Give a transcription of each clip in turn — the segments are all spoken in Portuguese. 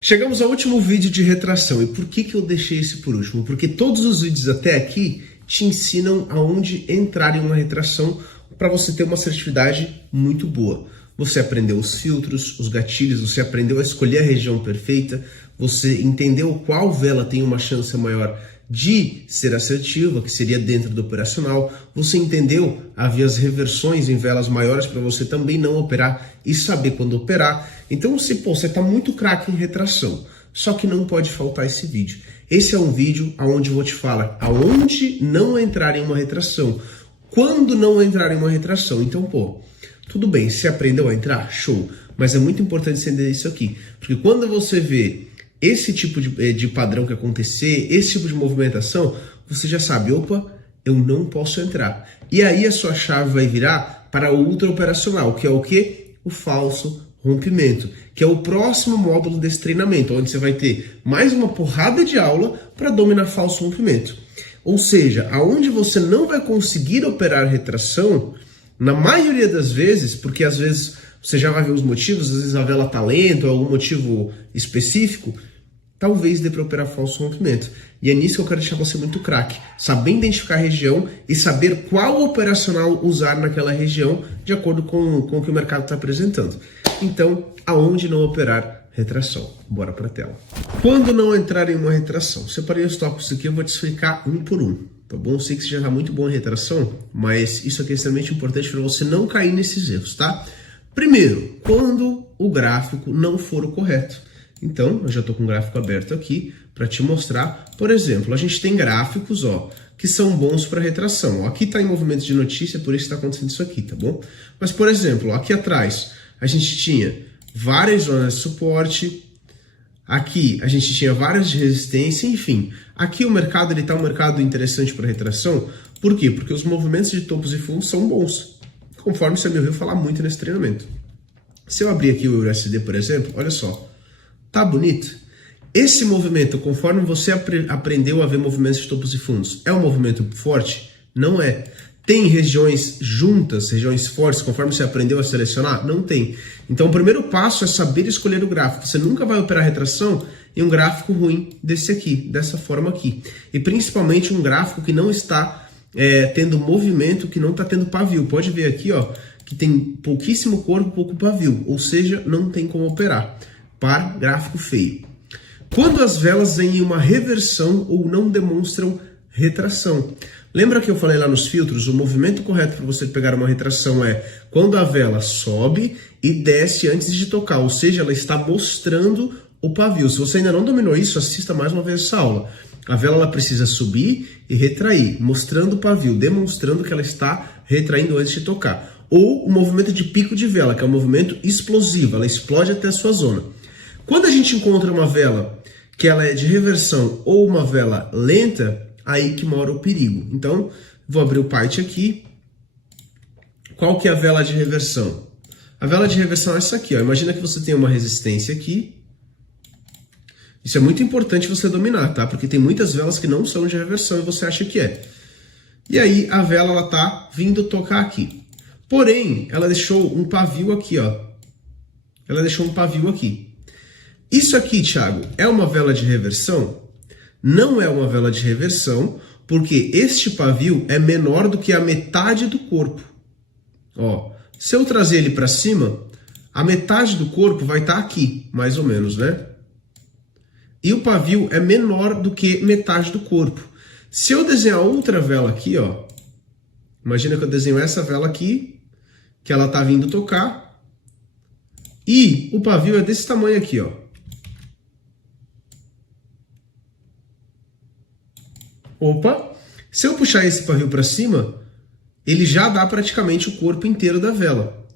Chegamos ao último vídeo de retração. E por que eu deixei esse por último? Porque todos os vídeos até aqui te ensinam aonde entrar em uma retração para você ter uma assertividade muito boa. Você aprendeu os filtros, os gatilhos, você aprendeu a escolher a região perfeita, você entendeu qual vela tem uma chance maior de ser assertiva, que seria dentro do operacional. Você entendeu havia as reversões em velas maiores para você também não operar e saber quando operar. Então, você está muito craque em retração, só que não pode faltar esse vídeo. Esse é um vídeo onde eu vou te falar aonde não entrar em uma retração, quando não entrar em uma retração. Então, tudo bem, você aprendeu a entrar? Show! Mas é muito importante você entender isso aqui, porque quando você vê esse tipo de padrão que acontecer, esse tipo de movimentação, você já sabe, opa, eu não posso entrar. E aí a sua chave vai virar para o ultra operacional, que é o quê? O falso rompimento, que é o próximo módulo desse treinamento, onde você vai ter mais uma porrada de aula para dominar falso rompimento. Ou seja, aonde você não vai conseguir operar retração, na maioria das vezes, porque às vezes você já vai ver os motivos, às vezes a vela está lenta ou algum motivo específico, talvez dê para operar falso rompimento. E é nisso que eu quero deixar você muito craque. Saber identificar a região e saber qual operacional usar naquela região de acordo com o que o mercado está apresentando. Então, aonde não operar retração? Bora para a tela. Quando não entrar em uma retração? Separei os tópicos aqui, eu vou te explicar um por um. Tá bom? Eu sei que você já está muito bom em retração, mas isso aqui é extremamente importante para você não cair nesses erros, tá? Primeiro, quando o gráfico não for o correto. Então, eu já estou com o gráfico aberto aqui para te mostrar. Por exemplo, a gente tem gráficos que são bons para retração. Aqui está em movimento de notícia, por isso está acontecendo isso aqui, tá bom? Mas, por exemplo, aqui atrás a gente tinha várias zonas de suporte. Aqui a gente tinha várias de resistência, enfim. Aqui o mercado está um mercado interessante para retração. Por quê? Porque os movimentos de topos e fundos são bons, conforme você me ouviu falar muito nesse treinamento. Se eu abrir aqui o EURUSD, por exemplo, olha só. Tá bonito? Esse movimento, conforme você aprendeu a ver movimentos de topos e fundos, é um movimento forte? Não é. Tem regiões juntas, regiões fortes, conforme você aprendeu a selecionar? Não tem. Então o primeiro passo é saber escolher o gráfico. Você nunca vai operar retração em um gráfico ruim desse aqui, dessa forma aqui. E principalmente um gráfico que não está tendo movimento, que não está tendo pavio. Pode ver aqui, que tem pouquíssimo corpo, pouco pavio. Ou seja, não tem como operar. Par, gráfico feio. Quando as velas vêm em uma reversão ou não demonstram retração. Lembra que eu falei lá nos filtros? O movimento correto para você pegar uma retração é quando a vela sobe e desce antes de tocar, ou seja, ela está mostrando o pavio. Se você ainda não dominou isso, assista mais uma vez essa aula. A vela ela precisa subir e retrair, mostrando o pavio, demonstrando que ela está retraindo antes de tocar. Ou o movimento de pico de vela, que é um movimento explosivo, ela explode até a sua zona. Quando a gente encontra uma vela que ela é de reversão ou uma vela lenta, aí que mora o perigo. Então, vou abrir o part aqui. Qual que é a vela de reversão? A vela de reversão é essa aqui, Imagina que você tem uma resistência aqui. Isso é muito importante você dominar, tá? Porque tem muitas velas que não são de reversão e você acha que é. E aí a vela ela tá vindo tocar aqui. Porém, ela deixou um pavio aqui, Ela deixou um pavio aqui. Isso aqui, Thiago, é uma vela de reversão? Não é uma vela de reversão, porque este pavio é menor do que a metade do corpo. Se eu trazer ele para cima, a metade do corpo vai estar aqui, mais ou menos, né? E o pavio é menor do que metade do corpo. Se eu desenhar outra vela aqui, imagina que eu desenho essa vela aqui, que ela está vindo tocar, e o pavio é desse tamanho aqui, Opa! Se eu puxar esse pavio para cima, ele já dá praticamente o corpo inteiro da vela.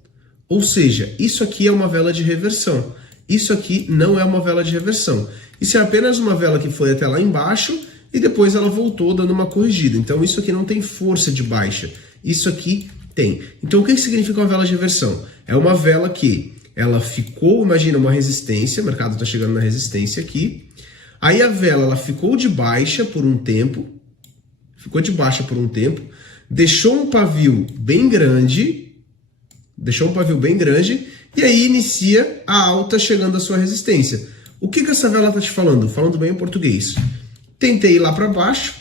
Ou seja, isso aqui é uma vela de reversão. Isso aqui não é uma vela de reversão. Isso é apenas uma vela que foi até lá embaixo e depois ela voltou dando uma corrigida. Então isso aqui não tem força de baixa. Isso aqui tem. Então o que significa uma vela de reversão? É uma vela que ela ficou, imagina uma resistência, o mercado está chegando na resistência aqui. Aí a vela ela ficou de baixa por um tempo, deixou um pavio bem grande, e aí inicia a alta chegando à sua resistência. O que essa vela está te falando? Falando bem em português. Tentei ir lá para baixo,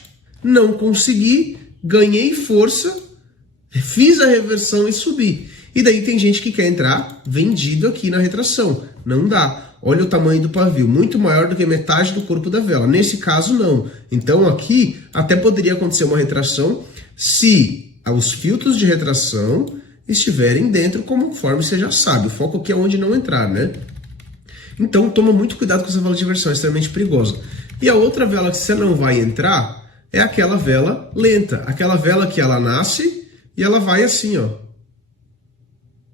não consegui, ganhei força, fiz a reversão e subi. E daí tem gente que quer entrar vendido aqui na retração. Não dá. Olha o tamanho do pavio, muito maior do que metade do corpo da vela. Nesse caso, não. Então aqui até poderia acontecer uma retração se os filtros de retração estiverem dentro, conforme você já sabe. O foco aqui é onde não entrar, né? Então toma muito cuidado com essa vela de reversão, é extremamente perigosa. E a outra vela que você não vai entrar é aquela vela lenta. Aquela vela que ela nasce e ela vai assim, ó,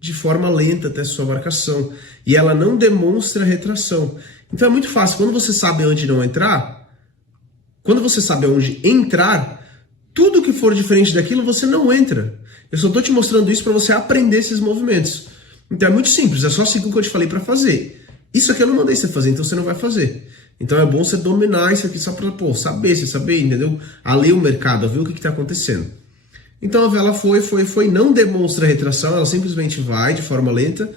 de forma lenta até a sua marcação. E ela não demonstra retração. Então é muito fácil. Quando você sabe onde não entrar, quando você sabe onde entrar, tudo que for diferente daquilo, você não entra. Eu só estou te mostrando isso para você aprender esses movimentos. Então é muito simples, é só seguir o que eu te falei para fazer. Isso aqui eu não mandei você fazer, então você não vai fazer. Então é bom você dominar isso aqui só para saber, você saber, entendeu? A ler o mercado, a ver o que está acontecendo. Então a vela foi, não demonstra retração, ela simplesmente vai de forma lenta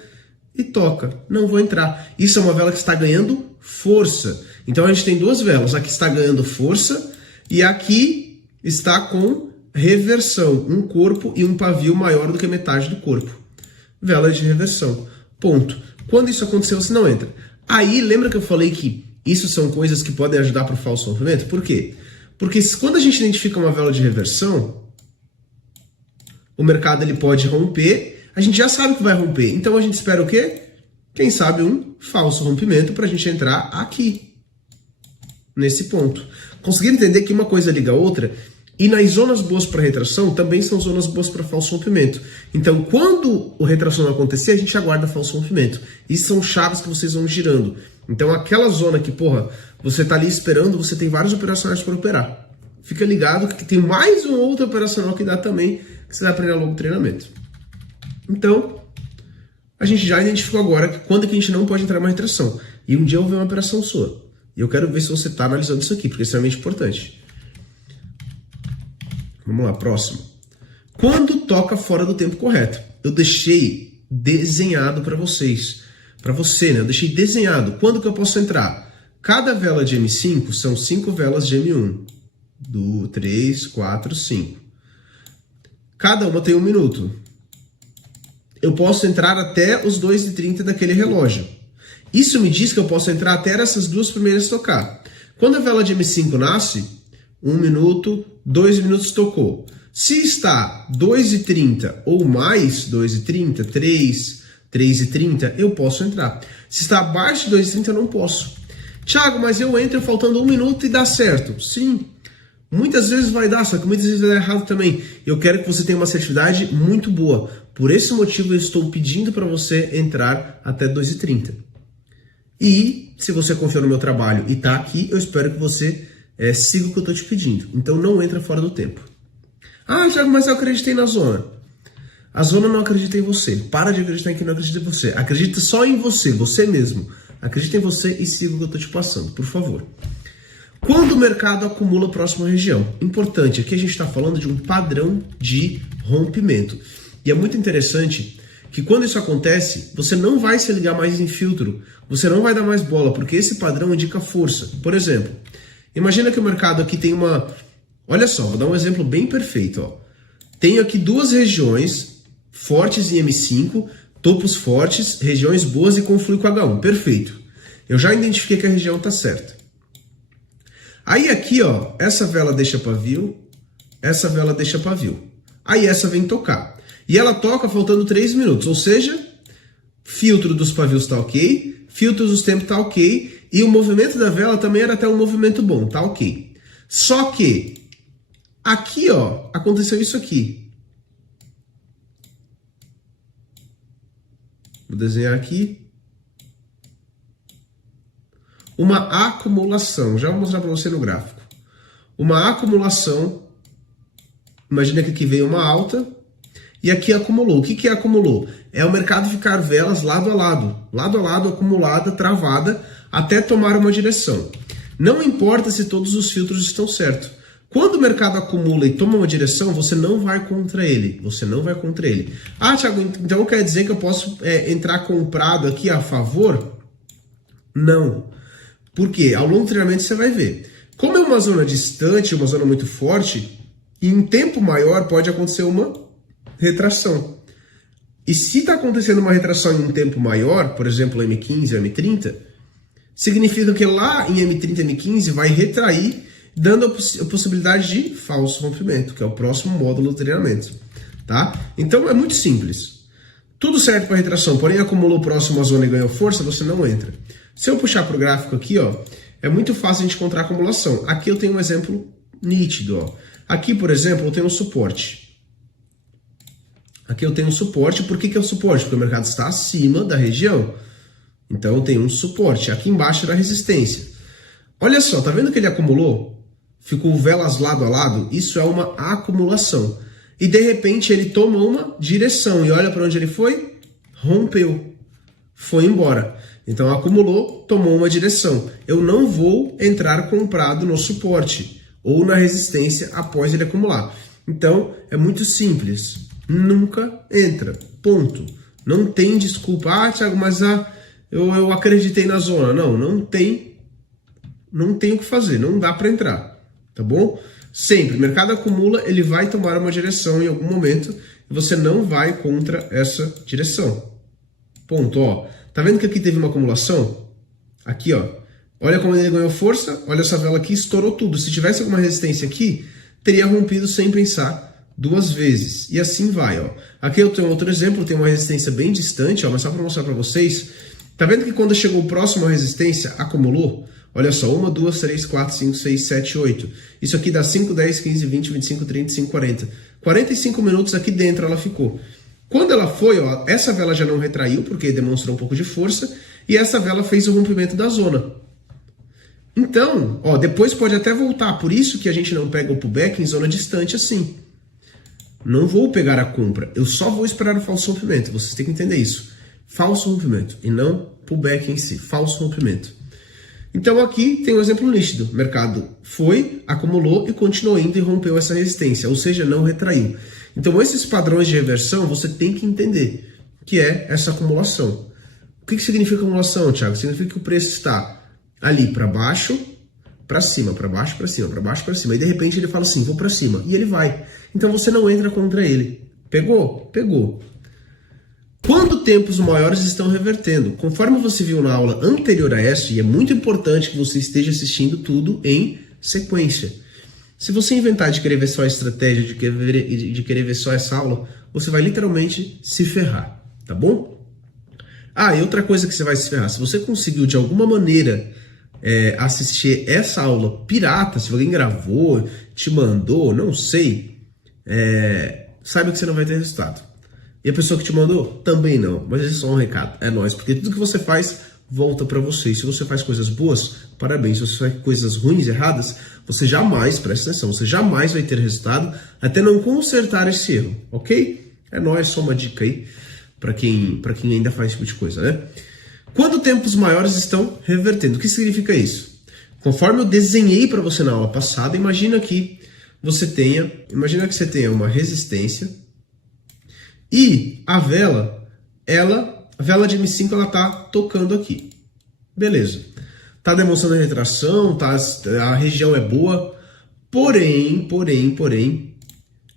e toca. Não vou entrar. Isso é uma vela que está ganhando força. Então a gente tem duas velas, aqui está ganhando força e aqui está com reversão, um corpo e um pavio maior do que metade do corpo. Vela de reversão. Ponto. Quando isso acontecer, você não entra. Aí, lembra que eu falei que isso são coisas que podem ajudar para o falso rompimento? Por quê? Porque quando a gente identifica uma vela de reversão, o mercado ele pode romper, a gente já sabe que vai romper. Então a gente espera o quê? Quem sabe um falso rompimento para a gente entrar aqui, nesse ponto. Conseguir entender que uma coisa liga a outra, e nas zonas boas para retração também são zonas boas para falso rompimento. Então, quando o retração não acontecer, a gente aguarda falso rompimento. E são chaves que vocês vão girando. Então, aquela zona que, você tá ali esperando, você tem vários operacionais para operar. Fica ligado que tem mais um outro operacional que dá também, que você vai aprender ao longo do treinamento. Então, a gente já identificou agora que quando que a gente não pode entrar em uma retração. E um dia eu vou ver uma operação sua. E eu quero ver se você está analisando isso aqui, porque é extremamente importante. Vamos lá, próximo. Quando toca fora do tempo correto? Eu deixei desenhado para vocês. Para você, né? Eu deixei desenhado. Quando que eu posso entrar? Cada vela de M5 são 5 velas de M1. 2, 3, 4, 5. Cada uma tem 1 minuto. Eu posso entrar até os 2h30 daquele relógio. Isso me diz que eu posso entrar até essas duas primeiras tocar. Quando a vela de M5 nasce, 1 minuto, 2 minutos tocou. Se está 2h30 ou mais 2h30, 3h30, eu posso entrar. Se está abaixo de 2h30, eu não posso. Thiago, mas eu entro faltando 1 minuto e dá certo. Sim, muitas vezes vai dar, só que muitas vezes vai dar errado também. Eu quero que você tenha uma assertividade muito boa. Por esse motivo, eu estou pedindo para você entrar até 2h30. E se você confia no meu trabalho e está aqui, eu espero que você siga o que eu estou te pedindo. Então não entra fora do tempo. Ah, Thiago, mas eu acreditei na zona. A zona não acredita em você. Para de acreditar em quem não acredita em você. Acredita só em você, você mesmo. Acredita em você e siga o que eu estou te passando, por favor. Quando o mercado acumula a próxima região? Importante, aqui a gente está falando de um padrão de rompimento. E é muito interessante que quando isso acontece, você não vai se ligar mais em filtro. Você não vai dar mais bola, porque esse padrão indica força. Por exemplo, imagina que o mercado aqui tem uma... Olha só, vou dar um exemplo bem perfeito. Ó. Tenho aqui duas regiões fortes em M5, topos fortes, regiões boas e conflui com H1. Perfeito. Eu já identifiquei que a região está certa. Aí aqui, ó, essa vela deixa pavio, essa vela deixa pavio. Aí essa vem tocar. E ela toca faltando 3 minutos, ou seja, filtro dos pavios está ok, filtro dos tempos está ok, e o movimento da vela também era até um movimento bom, tá ok. Só que aqui, ó, aconteceu isso aqui. Vou desenhar aqui. Uma acumulação, já vou mostrar para você no gráfico. Uma acumulação, imagina que aqui veio uma alta e aqui acumulou. O que que acumulou? É o mercado ficar velas lado a lado, acumulada, travada, até tomar uma direção. Não importa se todos os filtros estão certos. Quando o mercado acumula e toma uma direção, você não vai contra ele. Você não vai contra ele. Ah, Thiago, então quer dizer que eu posso entrar comprado aqui a favor? Não. Por quê? Ao longo do treinamento você vai ver. Como é uma zona distante, uma zona muito forte, em tempo maior pode acontecer uma retração. E se está acontecendo uma retração em um tempo maior, por exemplo, M15 ou M30, significa que lá em M30 e M15 vai retrair, dando a possibilidade de falso rompimento, que é o próximo módulo do treinamento. Tá? Então é muito simples. Tudo certo para retração, porém acumulou próximo à zona e ganhou força, você não entra. Se eu puxar para o gráfico aqui, ó, é muito fácil a gente encontrar acumulação. Aqui eu tenho um exemplo nítido. Ó. Aqui, por exemplo, eu tenho um suporte. Aqui eu tenho um suporte. Por que é o suporte? Porque o mercado está acima da região. Então eu tenho um suporte. Aqui embaixo era a resistência. Olha só, tá vendo que ele acumulou? Ficou velas lado a lado? Isso é uma acumulação. E de repente ele toma uma direção. E olha para onde ele foi? Rompeu. Foi embora. Então acumulou, tomou uma direção. Eu não vou entrar comprado no suporte ou na resistência após ele acumular. Então é muito simples. Nunca entra. Ponto. Não tem desculpa. Ah, Thiago, mas eu acreditei na zona. Não tem o que fazer. Não dá para entrar. Tá bom? Sempre. O mercado acumula, ele vai tomar uma direção em algum momento e você não vai contra essa direção. Ponto. Ó. Tá vendo que aqui teve uma acumulação? Aqui, ó. Olha como ele ganhou força. Olha essa vela aqui, estourou tudo. Se tivesse alguma resistência aqui, teria rompido sem pensar duas vezes. E assim vai, ó. Aqui eu tenho outro exemplo, tem uma resistência bem distante, ó, mas só para mostrar para vocês. Tá vendo que quando chegou próximo à resistência, acumulou? Olha só, 1, 2, 3, 4, 5, 6, 7, 8. Isso aqui dá 5, 10, 15, 20, 25, 35, 40. 45 minutos aqui dentro ela ficou. Quando ela foi, ó, essa vela já não retraiu, porque demonstrou um pouco de força, e essa vela fez o rompimento da zona. Então, ó, depois pode até voltar, por isso que a gente não pega o pullback em zona distante assim. Não vou pegar a compra, eu só vou esperar o falso rompimento, vocês têm que entender isso. Falso rompimento, e não pullback em si, falso rompimento. Então aqui tem um exemplo nítido, o mercado foi, acumulou e continuou indo e rompeu essa resistência, ou seja, não retraiu. Então esses padrões de reversão você tem que entender, que é essa acumulação. O que significa acumulação, Thiago? Significa que o preço está ali para baixo, para cima, para baixo, para cima, para baixo, para cima. E de repente ele fala assim, vou para cima, e ele vai. Então você não entra contra ele. Pegou? Pegou. Quando tempos maiores estão revertendo? Conforme você viu na aula anterior a esta, e é muito importante que você esteja assistindo tudo em sequência. Se você inventar de querer ver só a estratégia, de querer ver só essa aula, você vai literalmente se ferrar, tá bom? Ah, e outra coisa que você vai se ferrar, se você conseguiu de alguma maneira assistir essa aula pirata, se alguém gravou, te mandou, não sei, saiba que você não vai ter resultado. E a pessoa que te mandou, também não, mas é só um recado, é nóis, porque tudo que você faz volta para você. E se você faz coisas boas, parabéns. Se você faz coisas ruins, erradas, você jamais, presta atenção, você jamais vai ter resultado até não consertar esse erro, ok? É nóis, só uma dica aí para quem ainda faz esse tipo de coisa, né? Quando tempos maiores estão revertendo, o que significa isso? Conforme eu desenhei para você na aula passada, imagina que você tenha uma resistência e a vela de M5 ela tá tocando aqui. Beleza. Tá demonstrando retração, a região é boa. Porém,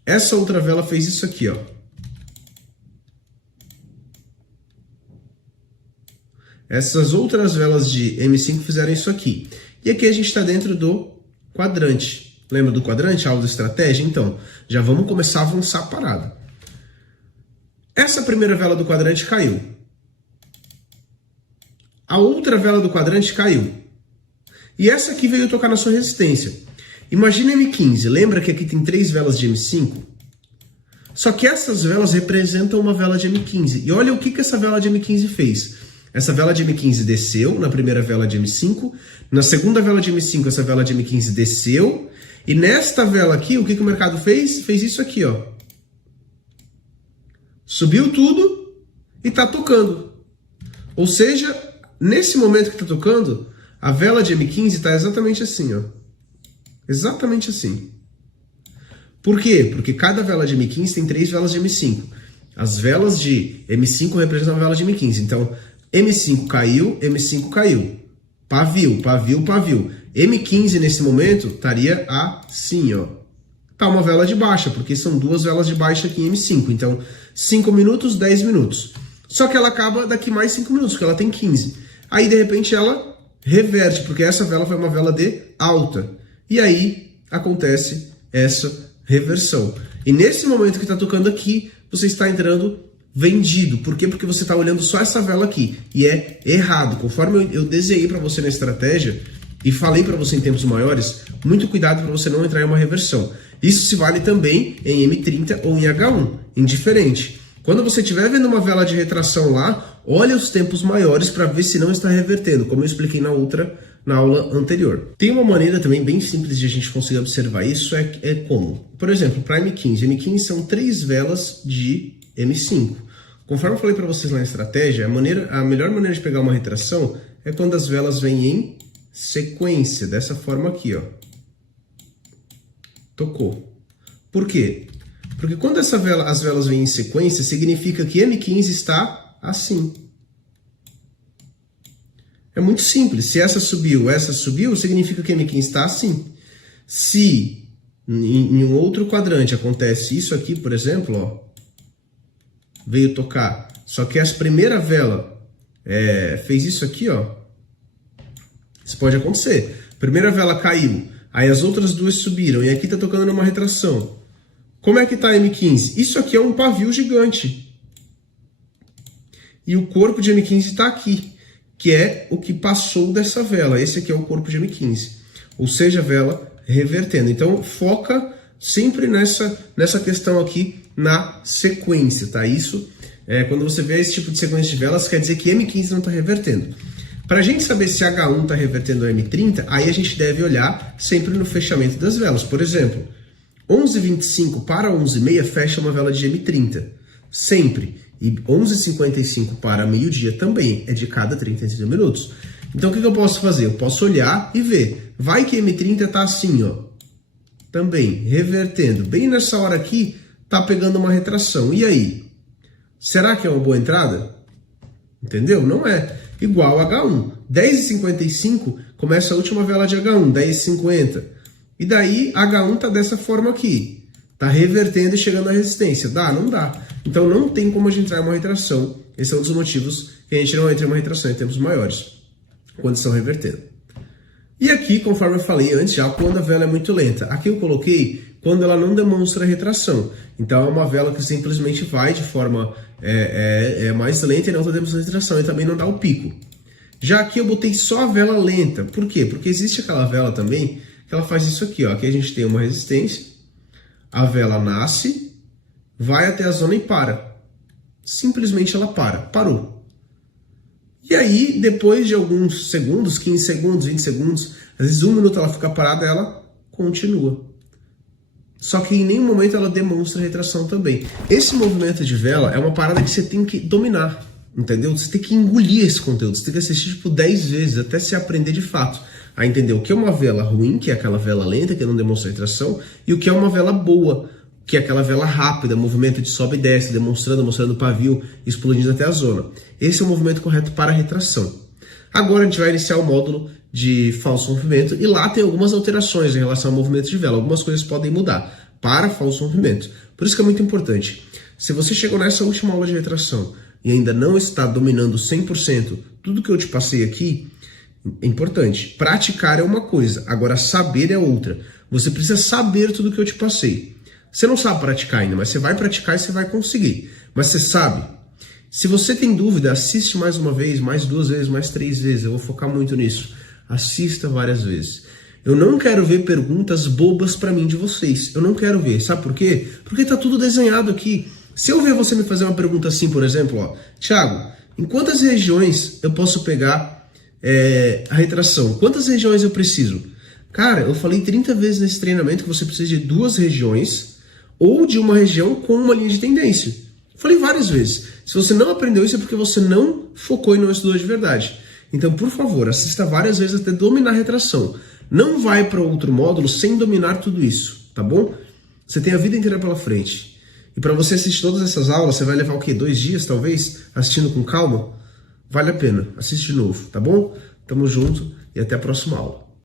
essa outra vela fez isso aqui, ó. Essas outras velas de M5 fizeram isso aqui. E aqui a gente está dentro do quadrante. Lembra do quadrante, aula de estratégia? Então, já vamos começar a avançar a parada. Essa primeira vela do quadrante caiu. A outra vela do quadrante caiu. E essa aqui veio tocar na sua resistência. Imagina M15. Lembra que aqui tem 3 velas de M5? Só que essas velas representam uma vela de M15. E olha o que essa vela de M15 fez. Essa vela de M15 desceu na primeira vela de M5. Na segunda vela de M5, essa vela de M15 desceu. E nesta vela aqui, o que o mercado fez? Fez isso aqui, ó. Subiu tudo e tá tocando. Ou seja, nesse momento que tá tocando, a vela de M15 tá exatamente assim, ó. Exatamente assim. Por quê? Porque cada vela de M15 tem 3 velas de M5. As velas de M5 representam a vela de M15. Então, M5 caiu, M5 caiu. Pavio, pavio, pavio. M15 nesse momento estaria assim, ó. Tá uma vela de baixa, porque são duas velas de baixa aqui em M5. Então, 5 minutos, 10 minutos. Só que ela acaba daqui mais 5 minutos, porque ela tem 15. Aí, de repente, ela reverte, porque essa vela foi uma vela de alta. E aí, acontece essa reversão. E nesse momento que está tocando aqui, você está entrando vendido. Por quê? Porque você está olhando só essa vela aqui. E é errado. Conforme eu desenhei para você na estratégia e falei para você em tempos maiores, muito cuidado para você não entrar em uma reversão. Isso se vale também em M30 ou em H1, indiferente. Quando você estiver vendo uma vela de retração lá, olha os tempos maiores para ver se não está revertendo, como eu expliquei na aula anterior. Tem uma maneira também bem simples de a gente conseguir observar isso, é como? Por exemplo, para M15. M15 são 3 velas de M5. Conforme eu falei para vocês lá na estratégia, a melhor maneira de pegar uma retração é quando as velas vêm em sequência, dessa forma aqui, ó. Tocou. Por quê? Porque quando as velas vêm em sequência, significa que M15 está assim. É muito simples. Se essa subiu, significa que M15 está assim. Se em um outro quadrante acontece isso aqui, por exemplo, ó, veio tocar, só que essa primeira vela fez isso aqui, ó. Isso pode acontecer. Primeira vela caiu, aí as outras duas subiram, e aqui tá tocando numa retração. Como é que tá a M15? Isso aqui é um pavio gigante. E o corpo de M15 está aqui, que é o que passou dessa vela. Esse aqui é o corpo de M15. Ou seja, a vela revertendo. Então, foca sempre nessa questão aqui na sequência, tá? Isso, quando você vê esse tipo de sequência de velas, quer dizer que M15 não está revertendo. Para a gente saber se H1 está revertendo a M30, aí a gente deve olhar sempre no fechamento das velas. Por exemplo, 11h25 para 11h30 fecha uma vela de M30, sempre. E 11h55 para meio-dia também, é de cada 30 minutos. Então o que eu posso fazer? Eu posso olhar e ver. Vai que M30 está assim, ó. Também, revertendo. Bem nessa hora aqui, tá pegando uma retração. E aí? Será que é uma boa entrada? Entendeu? Não é. Igual H1. 10h55 começa a última vela de H1, 10h50. E daí H1 tá dessa forma aqui. Tá revertendo e chegando à resistência. Dá? Não dá. Então não tem como a gente entrar em uma retração. Esse é um dos motivos que a gente não entra em uma retração em tempos maiores, quando estão revertendo. E aqui, conforme eu falei antes, já quando a vela é muito lenta. Aqui eu coloquei quando ela não demonstra retração. Então é uma vela que simplesmente vai de forma mais lenta e não está demonstrando retração. E também não dá o pico. Já aqui eu botei só a vela lenta. Por quê? Porque existe aquela vela também que ela faz isso aqui, ó. Aqui a gente tem uma resistência. A vela nasce, vai até a zona e para. Simplesmente ela para. Parou. E aí, depois de alguns segundos, 15 segundos, 20 segundos, às vezes 1 minuto ela fica parada, ela continua. Só que em nenhum momento ela demonstra retração também. Esse movimento de vela é uma parada que você tem que dominar, entendeu? Você tem que engolir esse conteúdo, você tem que assistir tipo 10 vezes até se aprender de fato a entender o que é uma vela ruim, que é aquela vela lenta que não demonstra retração, e o que é uma vela boa, que é aquela vela rápida, movimento de sobe e desce, mostrando o pavio, explodindo até a zona. Esse é o movimento correto para a retração. Agora a gente vai iniciar o módulo de falso rompimento, e lá tem algumas alterações em relação ao movimento de vela. Algumas coisas podem mudar para falso rompimento. Por isso que é muito importante. Se você chegou nessa última aula de retração e ainda não está dominando 100% tudo que eu te passei aqui, é importante. Praticar é uma coisa, agora saber é outra. Você precisa saber tudo que eu te passei. Você não sabe praticar ainda, mas você vai praticar e você vai conseguir. Mas você sabe. Se você tem dúvida, assiste mais uma vez, mais 2 vezes, mais 3 vezes. Eu vou focar muito nisso. Assista várias vezes. Eu não quero ver perguntas bobas para mim de vocês. Eu não quero ver. Sabe por quê? Porque tá tudo desenhado aqui. Se eu ver você me fazer uma pergunta assim, por exemplo, ó, Thiago, em quantas regiões eu posso pegar a retração? Quantas regiões eu preciso? Cara, eu falei 30 vezes nesse treinamento que você precisa de 2 regiões ou de uma região com uma linha de tendência. Eu falei várias vezes. Se você não aprendeu isso é porque você não focou e não estudou de verdade. Então, por favor, assista várias vezes até dominar a retração. Não vai para outro módulo sem dominar tudo isso, tá bom? Você tem a vida inteira pela frente. E para você assistir todas essas aulas, você vai levar o quê? 2 dias, talvez? Assistindo com calma? Vale a pena. Assiste de novo, tá bom? Tamo junto e até a próxima aula.